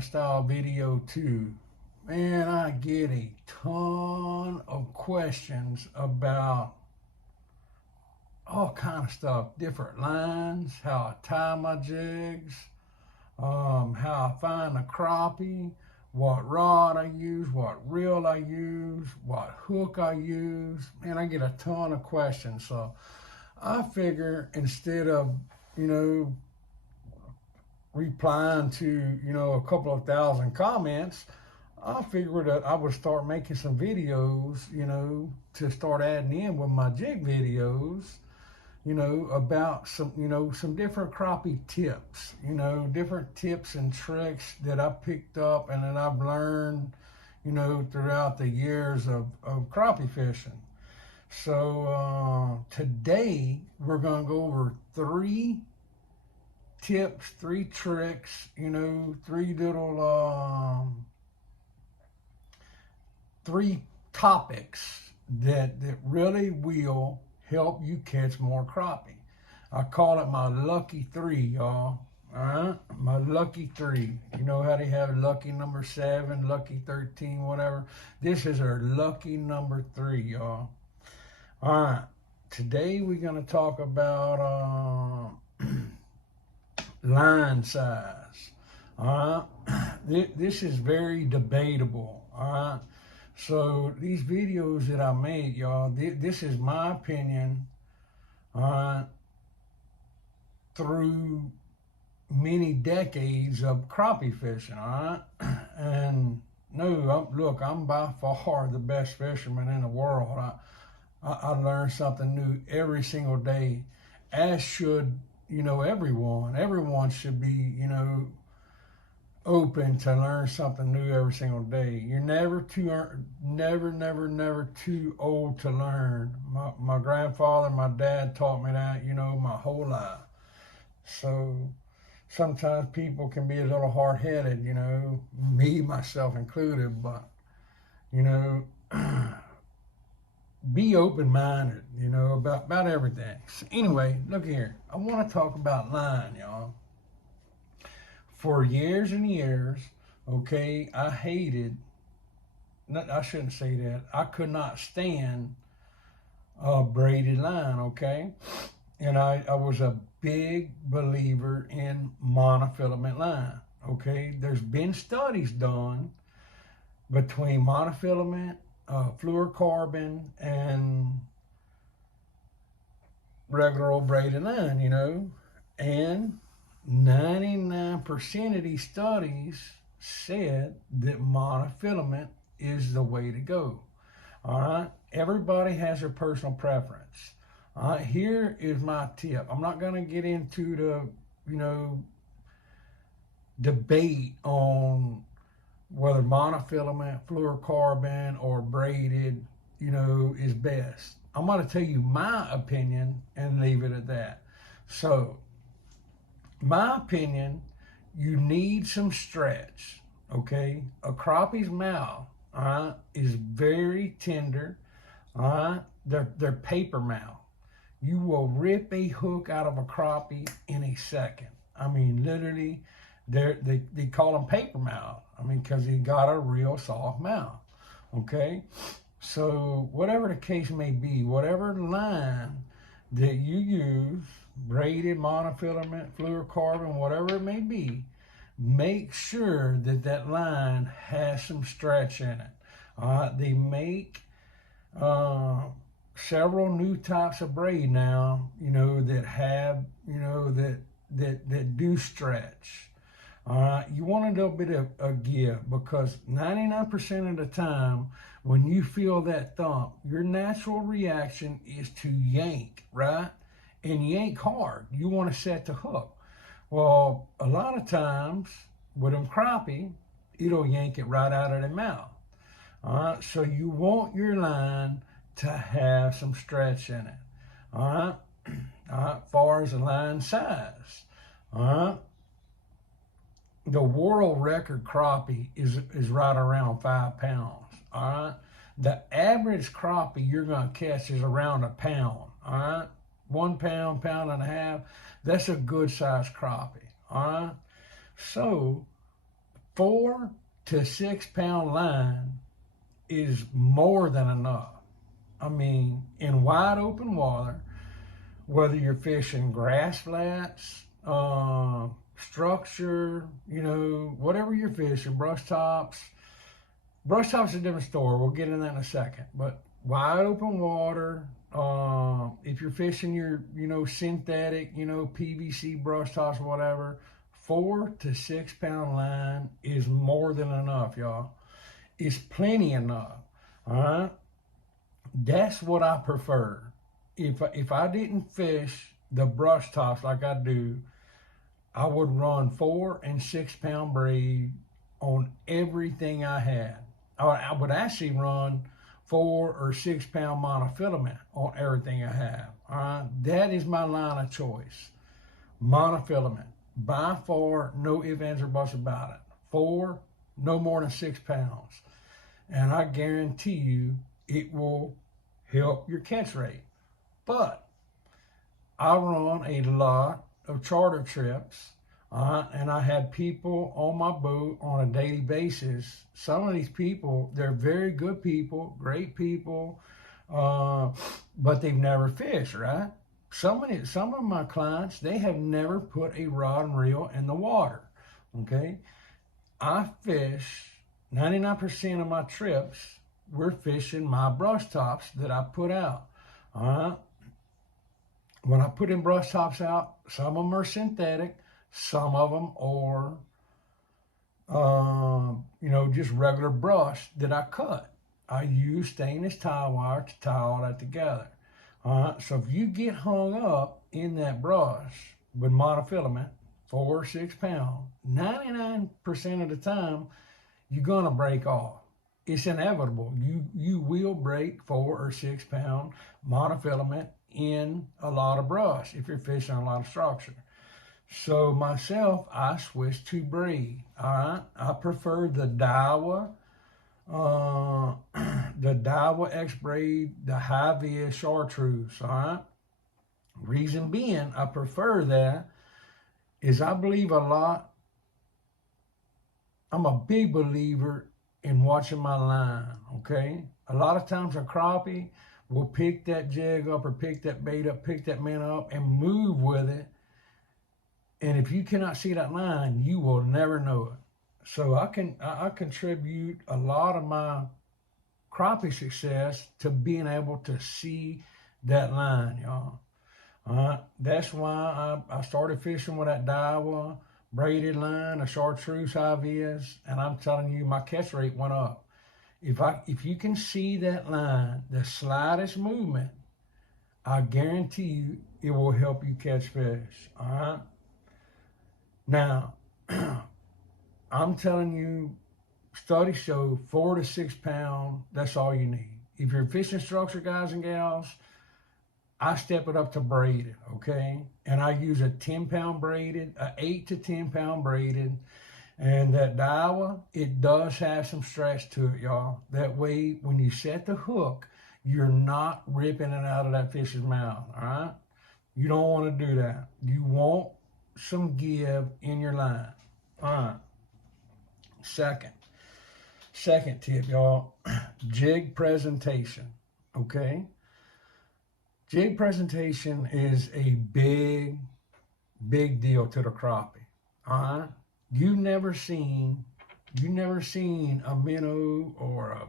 camera style video too. Man, I get a ton of questions about all kind of stuff, different lines, how I tie my jigs, how I find a crappie, what rod I use, what reel I use, what hook I use. Man, I get a ton of questions. So I figure instead of, you know, replying to, a couple of thousand comments, I figured that I would start making some videos, to start adding in with my jig videos, about some different crappie tips, different tips and tricks that I picked up and that I've learned, throughout the years of crappie fishing. So today we're going to go over 3 tips, 3 tricks, 3 topics that really will help you catch more crappie. I call it my lucky 3, y'all. All right, my lucky 3. You know how they have lucky number 7, lucky 13, whatever. This is our lucky number 3, y'all. All right, today we're gonna talk about line size. All right, this is very debatable. All right. So these videos that I made, y'all, this is my opinion, through many decades of crappie fishing, all right? And no, look, I'm by far the best fisherman in the world. I learn something new every single day, as should, everyone. Everyone should be, open to learn something new every single day. You're never too old to learn. My grandfather and my dad taught me that, my whole life. So sometimes people can be a little hard-headed, me, myself included, but, be open-minded, about everything. So anyway, look here. I want to talk about line, y'all. For years and years, okay, I shouldn't say that. I could not stand a braided line, okay? And I was a big believer in monofilament line, okay? There's been studies done between monofilament, fluorocarbon, and regular old braided line, and 99% of these studies said that monofilament is the way to go. All right, everybody has their personal preference. All right, here is my tip. I'm not going to get into the, debate on whether monofilament, fluorocarbon, or braided, is best. I'm going to tell you my opinion and leave it at that. So, my opinion, you need some stretch, okay? A crappie's mouth, all right, is very tender, all right? They're paper mouth. You will rip a hook out of a crappie in a second. I mean, literally, they call them paper mouth. I mean, because he got a real soft mouth, okay? So whatever the case may be, whatever line that you use, braided, monofilament, fluorocarbon, whatever it may be, make sure that line has some stretch in it. They make several new types of braid now, that have, that do stretch. You want a little bit of a give, because 99% of the time when you feel that thump, your natural reaction is to yank, right? And yank hard. You want to set the hook. Well, a lot of times with them crappie, it'll yank it right out of the mouth. All right, so you want your line to have some stretch in it. All right, as far as the line size. All right, the world record crappie is right around 5 pounds. All right, the average crappie you're going to catch is around 1 pound. All right, 1 pound, pound and a half. That's a good sized crappie. All right, so 4 to 6 pound line is more than enough. I mean, in wide open water, whether you're fishing grass flats, structure, whatever you're fishing, brush tops. Brush tops is a different story. We'll get into that in a second. But wide open water, if you're fishing your, synthetic, PVC brush tops or whatever, 4 to 6 pound line is more than enough, y'all. It's plenty enough. All right. That's what I prefer. If I didn't fish the brush tops like I do, I would run 4 and 6 pound braid on everything I had. I would actually run 4 or 6 pound monofilament on everything I have. All right, that is my line of choice. Monofilament, by far, no ifs, ands, or buts about it. 4, no more than 6 pounds, and I guarantee you it will help your catch rate. But I run a lot of charter trips, and I had people on my boat on a daily basis. Some of these people, they're very good people, great people, but they've never fished, right? Some of my clients, they have never put a rod and reel in the water, okay? I fish 99% of my trips, we're fishing my brush tops that I put out, all right? When I put in brush tops out, some of them are synthetic, some of them are, just regular brush that I cut. I use stainless tie wire to tie all that together. All right, so if you get hung up in that brush with monofilament, 4 or 6 pounds, 99% of the time, you're gonna break off. It's inevitable. You will break 4 or 6 pound monofilament in a lot of brush if you're fishing a lot of structure. So myself, I switched to braid. All right, I prefer the Daiwa X braid, the high vis chartreuse. All right. Reason being, I prefer that is I believe a lot. I'm a big believer in watching my line. Okay. A lot of times a crappie will pick that jig up or pick that bait up, pick that minnow up, and move with it. And if you cannot see that line, you will never know it. So I contribute a lot of my crappie success to being able to see that line, y'all. That's why I started fishing with that Daiwa braided line, a chartreuse high vis, and I'm telling you, my catch rate went up. If you can see that line, the slightest movement, I guarantee you it will help you catch fish. All right. Now, I'm telling you, studies show 4 to 6 pound, that's all you need. If you're fishing structure, guys and gals, I step it up to braided, okay? And I use a 10-pound braided, a 8 to 10 pound braided, and that Daiwa, it does have some stretch to it, y'all. That way, when you set the hook, you're not ripping it out of that fish's mouth, all right? You don't want to do that. You want some give in your line. All right. Second tip, y'all, jig presentation, okay? Jig presentation is a big deal to the crappie, all right? You've never seen a minnow or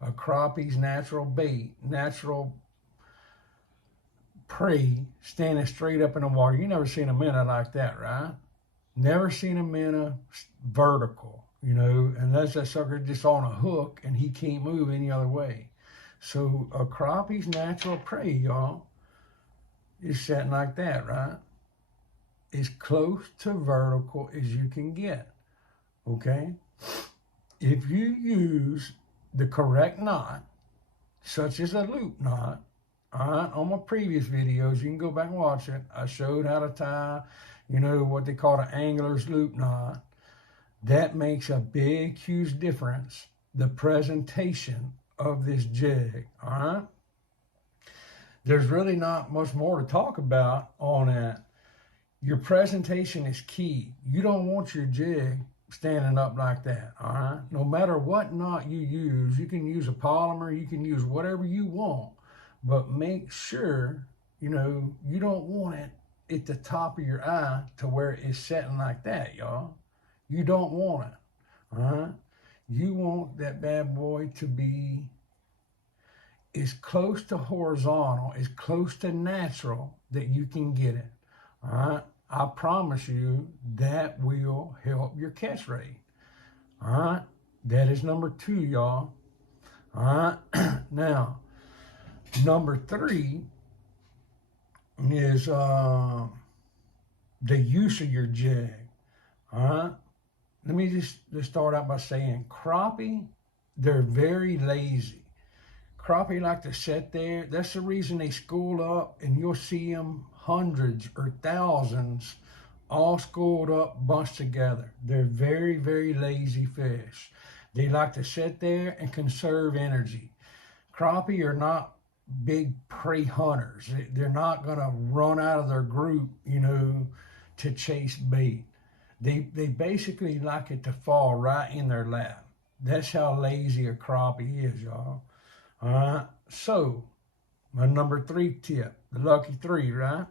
a crappie's natural bait, natural prey standing straight up in the water. You never seen a minnow like that, right? Never seen a minnow vertical, unless that sucker just on a hook and he can't move any other way. So a crappie's natural prey, y'all, is sitting like that, right? As close to vertical as you can get, okay? If you use the correct knot, such as a loop knot, all right, on my previous videos, you can go back and watch it. I showed how to tie, what they call an angler's loop knot. That makes a big, huge difference, the presentation of this jig, all right? There's really not much more to talk about on that. Your presentation is key. You don't want your jig standing up like that, all right? No matter what knot you use, you can use a polymer, you can use whatever you want, but make sure, you know, you don't want it at the top of your eye to where it's setting like that, y'all. You don't want it, all right? You want that bad boy to be as close to horizontal, as close to natural that you can get it, all right? I promise you that will help your catch rate. All right, that is number 2, y'all. All right, now number 3 is the use of your jig. All right, let me just start out by saying crappie, they're very lazy. Crappie like to sit there. That's the reason they school up, and you'll see them hundreds or thousands all schooled up, bunched together. They're very, very lazy fish. They like to sit there and conserve energy. Crappie are not big prey hunters. They're not going to run out of their group, you know, to chase bait. They basically like it to fall right in their lap. That's how lazy a crappie is, y'all. All right, so my number 3 tip, the lucky 3, right?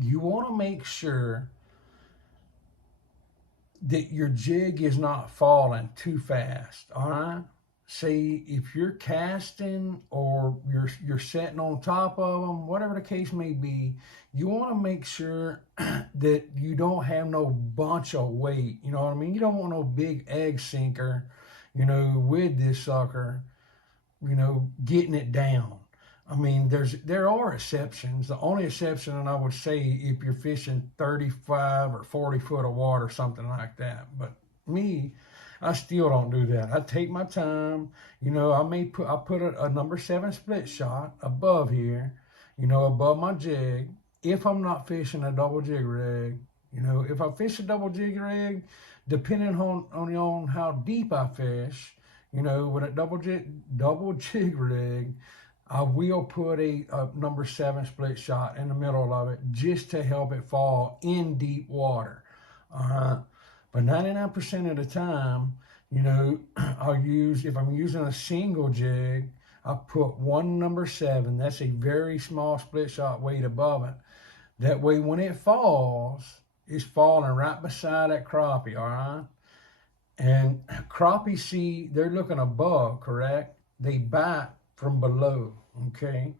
You want to make sure that your jig is not falling too fast, all right? Say if you're casting or you're sitting on top of them, whatever the case may be, you want to make sure that you don't have no bunch of weight, you know what I mean? You don't want no big egg sinker, you know, with this sucker, you know, getting it down. I mean, there are exceptions. The only exception, and I would say, if you're fishing 35 or 40 foot of water, something like that. But me, I still don't do that. I take my time. You know, I put a number 7 split shot above here, you know, above my jig. If I'm not fishing a double jig rig, you know, if I fish a double jig rig, depending on how deep I fish, you know, with a double jig rig, I will put a number 7 split shot in the middle of it just to help it fall in deep water. But 99% of the time, you know, if I'm using a single jig, I put one number 7. That's a very small split shot weight above it. That way, when it falls, it's falling right beside that crappie, all right? And crappie, see, they're looking above, correct? They bite from below, okay?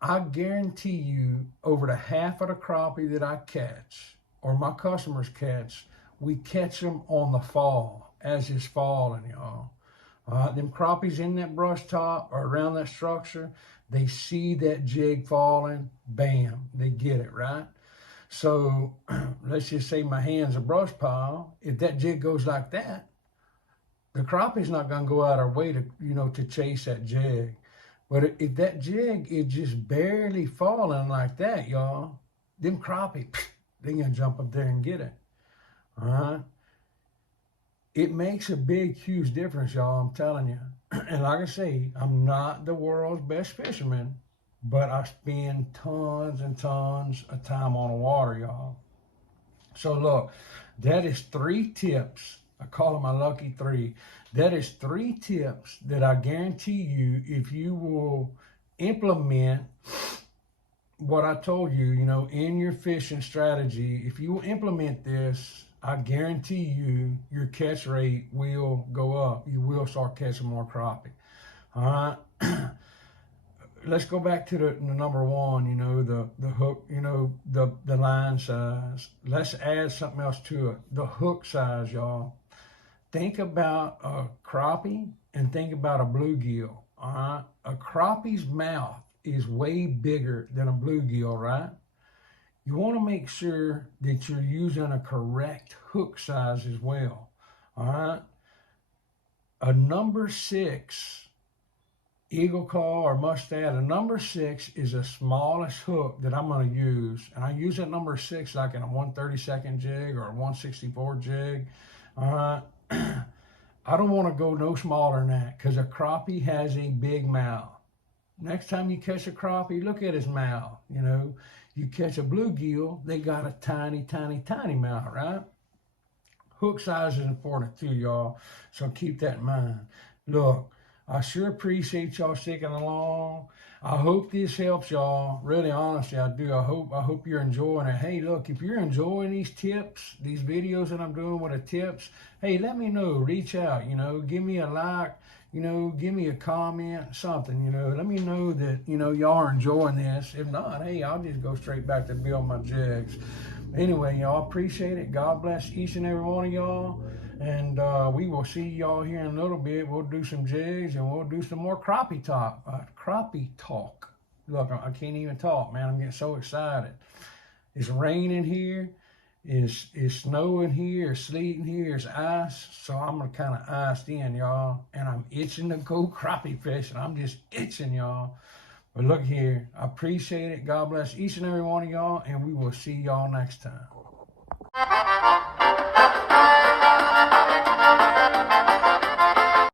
I guarantee you, over the half of the crappie that I catch, or my customers catch, we catch them on the fall, as it's falling, y'all. Them crappies in that brush top or around that structure, they see that jig falling, bam, they get it, right? So let's just say my hand's a brush pile. If that jig goes like that, the crappie's not going to go out of way to, you know, to chase that jig. But if that jig is just barely falling like that, y'all, them crappie, they're going to jump up there and get it. All right? It makes a big, huge difference, y'all, I'm telling you. And like I say, I'm not the world's best fisherman, but I spend tons and tons of time on the water, y'all. So look, that is 3 tips. I call them my lucky 3. That is 3 tips that I guarantee you, if you will implement what I told you, you know, in your fishing strategy, if you will implement this, I guarantee you your catch rate will go up. You will start catching more crappie. All right. Let's go back to the number 1, you know, the hook, you know, the line size. Let's add something else to it. The hook size, y'all. Think about a crappie and think about a bluegill, all right? A crappie's mouth is way bigger than a bluegill, right? You want to make sure that you're using a correct hook size as well, all right? A number 6 eagle claw or mustad, a number 6 is the smallest hook that I'm going to use. And I use that number 6 like in a 1/32 jig or a 1/64 jig, all right? I don't want to go no smaller than that because a crappie has a big mouth. Next time you catch a crappie, look at his mouth, you know. You catch a bluegill, they got a tiny, tiny, tiny mouth, right? Hook size is important too, y'all. So keep that in mind. Look, I sure appreciate y'all sticking along. I hope this helps y'all. Really, honestly, I do. I hope you're enjoying it. Hey, look, if you're enjoying these tips, these videos that I'm doing with the tips, hey, let me know. Reach out, give me a like, give me a comment, something, let me know that, y'all are enjoying this. If not, hey, I'll just go straight back to build my jigs. Anyway, y'all, appreciate it. God bless each and every one of y'all. And we will see y'all here in a little bit. We'll do some jigs and we'll do some more crappie talk. Crappie talk. Look, I can't even talk, man. I'm getting so excited. It's raining here. It's snowing here. It's sleeting here. It's ice. So I'm kind of iced in, y'all. And I'm itching to go crappie fishing. I'm just itching, y'all. But look here. I appreciate it. God bless each and every one of y'all. And we will see y'all next time.